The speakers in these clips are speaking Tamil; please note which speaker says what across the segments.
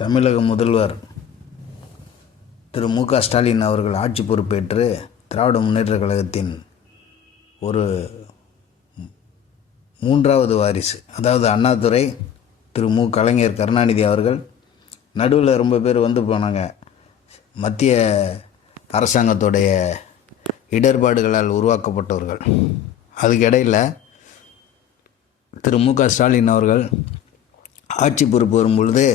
Speaker 1: தமிழக முதல்வர் திரு மு க ஸ்டாலின் அவர்கள் ஆட்சி பொறுப்பேற்று திராவிட முன்னேற்ற கழகத்தின் ஒரு மூன்றாவது வாரிசு அதாவது அண்ணாதுரை திரு மு கலைஞர் கருணாநிதி அவர்கள். நடுவில் ரொம்ப பேர் வந்து போனாங்க. மத்திய அரசாங்கத்துடைய இடர்பாடுகளால் உருவாக்கப்பட்டவர்கள். அதுக்கு இடையில் திரு மு க ஸ்டாலின் அவர்கள் ஆட்சி பொறுப்பு வரும் பொழுது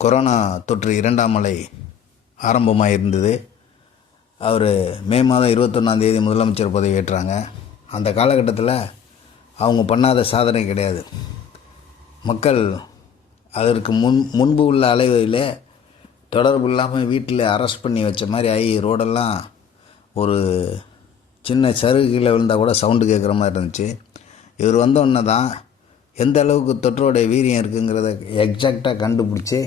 Speaker 1: கொரோனா தொற்று இரண்டாம் அலை ஆரம்பமாக இருந்தது அவர் மே மாதம் இருபத்தொன்னாந்தேதி முதலமைச்சர் பதவி ஏற்றாங்க அந்த காலகட்டத்தில் அவங்க பண்ணாத சாதனை கிடையாது. மக்கள் அதற்கு முன் முன்பு உள்ள அலைவையில் தொடர்பு இல்லாமல் வீட்டில் அரெஸ்ட் பண்ணி வச்ச மாதிரி ஆகி ரோடெல்லாம் ஒரு சின்ன சருகு கீழே விழுந்தால் கூட சவுண்டு கேட்குற மாதிரி இருந்துச்சு. இவர் வந்தோடனே தான் எந்த அளவுக்கு தொற்றோடைய வீரியம் இருக்குங்கிறத எக்ஸாக்டாக கண்டுபிடிச்சி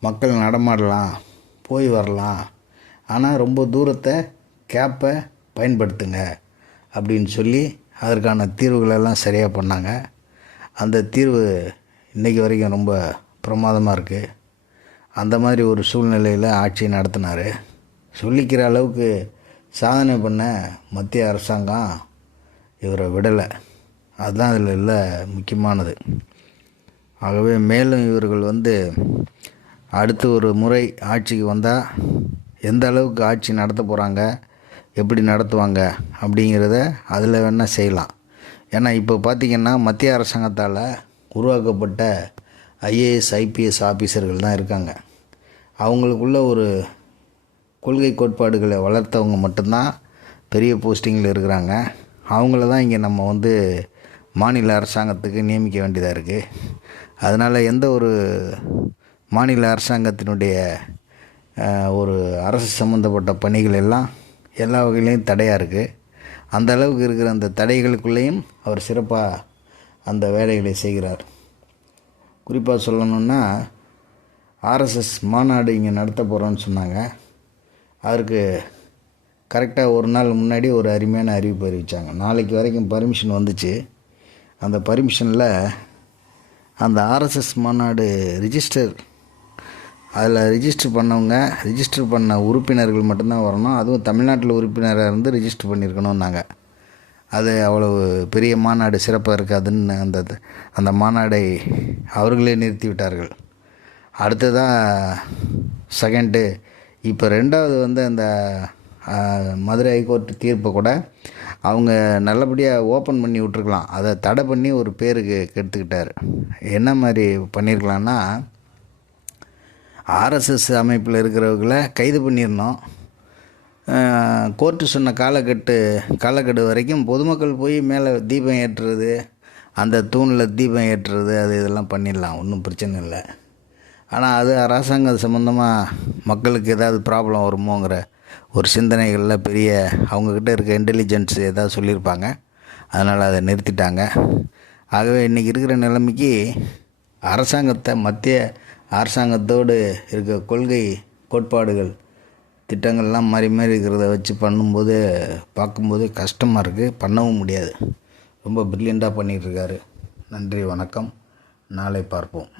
Speaker 1: மக்கள் நடமாடலாம் போய் வரலாம். ஆனால் ரொம்ப தூரத்தை கேப்பை பயன்படுத்துங்க அப்படின்னு சொல்லி அதற்கான தீர்வுகளெல்லாம் சரியாக பண்ணாங்க. அந்த தீர்வு இன்றைக்கி வரைக்கும் ரொம்ப பிரமாதமாக இருக்குது அந்த மாதிரி ஒரு சூழ்நிலையில் ஆட்சி நடத்தினார். சொல்லிக்கிற அளவுக்கு சாதனை பண்ண மத்திய அரசாங்கம் இவரை விடலை. அதுதான் அதில் இல்லை முக்கியமானது. ஆகவே மேலும் இவர்கள் வந்து அடுத்து ஒரு முறை ஆட்சிக்கு வந்தால் எந்த அளவுக்கு ஆட்சி நடத்த போகிறாங்க எப்படி நடத்துவாங்க அப்படிங்கிறத அதில் வேணால் செய்யலாம். ஏன்னா இப்போ பார்த்திங்கன்னா மத்திய அரசாங்கத்தால் உருவாக்கப்பட்ட ஐஏஎஸ் ஐபிஎஸ் ஆஃபீஸர்கள் தான் இருக்காங்க. அவங்களுக்குள்ள ஒரு கொள்கை கோட்பாடுகளை வளர்த்தவங்க மட்டும்தான் பெரிய போஸ்டிங்கில் இருக்கிறாங்க. அவங்கள தான் இங்கே நம்ம வந்து மாநில அரசாங்கத்துக்கு நியமிக்க வேண்டியதாக இருக்குது அதனால் எந்த ஒரு மாநில அரசாங்கத்தினுடைய ஒரு அரசு சம்மந்தப்பட்ட பணிகள் எல்லாம் எல்லா வகையிலையும் தடையாக இருக்குது அந்த அளவுக்கு இருக்கிற அந்த தடைகளுக்குள்ளேயும் அவர் சிறப்பாக அந்த வேலைகளை செய்கிறார். குறிப்பாக சொல்லணுன்னா ஆர்எஸ்எஸ் மாநாடு இங்கே நடத்த போகிறோன்னு சொன்னாங்க. அதற்கு கரெக்டாக ஒரு நாள் முன்னாடி ஒரு அருமையான அறிவிப்பு அறிவித்தாங்க நாளைக்கு வரைக்கும் பர்மிஷன் வந்துச்சு. அந்த பர்மிஷனில் அந்த ஆர்எஸ்எஸ் மாநாடு ரிஜிஸ்டர் அதில் ரிஜிஸ்டர் பண்ணவங்க ரிஜிஸ்டர் பண்ண உறுப்பினர்கள் மட்டும்தான் வரணும். அதுவும் தமிழ்நாட்டில் உறுப்பினராக இருந்து ரிஜிஸ்டர் பண்ணியிருக்கணும்னாங்க அது அவ்வளவு பெரிய மாநாடு சிறப்பாக இருக்காதுன்னு அந்த அந்த மாநாடை அவர்களே நிறுத்தி விட்டார்கள். அடுத்ததாக செகண்டு இப்போ ரெண்டாவது வந்து அந்த மதுரை ஹைகோர்ட் தீர்ப்பை கூட அவங்க நல்லபடியாக ஓப்பன் பண்ணி விட்ருக்கலாம் அதை தடை பண்ணி ஒரு பேருக்கு கெடுத்துக்கிட்டார். என்ன மாதிரி பண்ணியிருக்கலான்னா ஆர்எஸ்எஸ் அமைப்பில் இருக்கிறவங்கள கைது பண்ணிடணும். கோர்ட்டு சொன்ன காலக்கட்டு காலக்கெடு வரைக்கும் பொதுமக்கள் போய் மேலே தீபம் ஏற்றுறது அந்த தூணில் தீபம் ஏற்றுறது அது இதெல்லாம் பண்ணிடலாம். ஒன்றும் பிரச்சனை இல்லை. ஆனால் அது அரசாங்கம் சம்மந்தமாக மக்களுக்கு ஏதாவது ப்ராப்ளம் வருமோங்கிற ஒரு சிந்தனைகளில் பெரிய அவங்கக்கிட்ட இருக்க இன்டெலிஜென்ஸ் ஏதாவது சொல்லியிருப்பாங்க. அதனால் அதை நிறுத்திட்டாங்க. ஆகவே இன்றைக்கி இருக்கிற நிலைமைக்கு அரசாங்கத்தை மத்திய அரசாங்கத்தோடு இருக்க கொள்கை கோட்பாடுகள் திட்டங்கள்லாம் மாறி மாறி இருக்கிறத வச்சு பண்ணும்போது பார்க்கும்போது கஷ்டமாக இருக்குது பண்ணவும் முடியாது. ரொம்ப ப்ரில்லியண்ட்டாக பண்ணிகிட்ருக்காரு நன்றி வணக்கம். நாளை பார்ப்போம்.